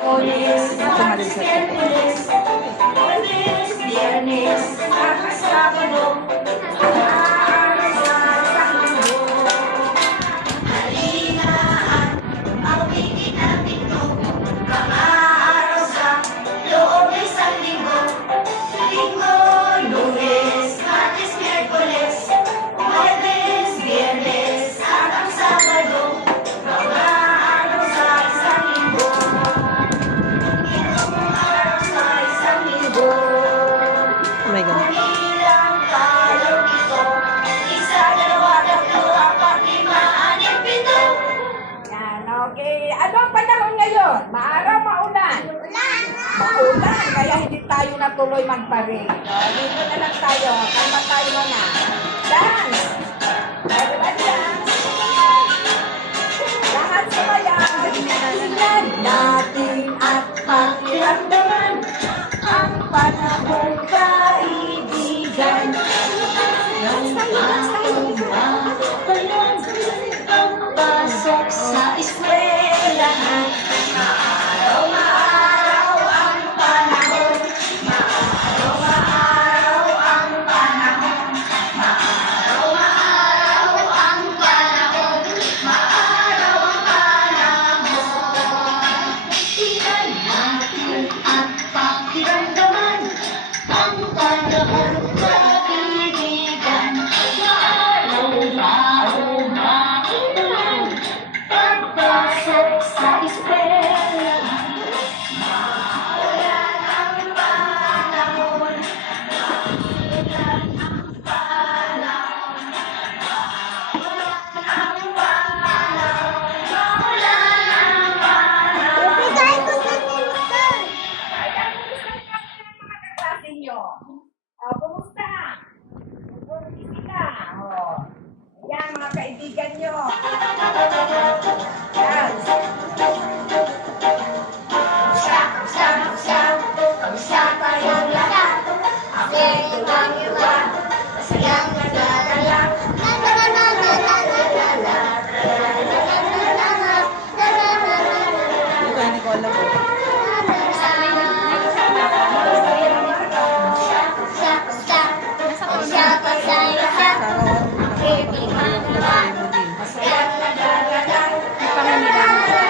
Lunes, Miércoles, Jueves, Viernes, hasta Sábado, araw sa linggo. Halina at magbigit natin to, mga araw sa loob ng isang linggo. Linggo, Lunes, Martes, Miércoles, Jueves, Viernes, hanggang Sabado, mga araw sa isang linggo. Oh my God. Ilang tayo dito? Isa, dalawa, tatlo, apat, lima, anim, pito. Yan, okay. Ano ang panahon ngayon? Maaraw, maulan? Maulan, kaya hindi tayo natuloy magparing. Dito na lang tayo. Kanta tayo na. Dance! Everybody dance! Lahat sumayaw. Tingnan natin at pakiramdaman ang panahong kaibigan. Ang pasok sa eskwelahan. Maaraw ang panahon. Maaraw ang panahon. Maaraw ang panahon. Maaraw ang panahon. Tingnan natin at pakiramdaman ang panahon kaibigan. Maaraw maulan pagpasok sa eskwelahan. Maulan ang panahon. Maulan ang panahon. Maulan ang panahon. Maulan ang panahon. Kaya kumusta ang mga kaklase nyo? Kumusta? Kumusta? Yan mga kaibigan nyo. Yan. Kamusta kayong lahat? Ako'y tuwang-tuwa, masayang nagdadala. Ito hindi ko alam po. Masayang nagdadala.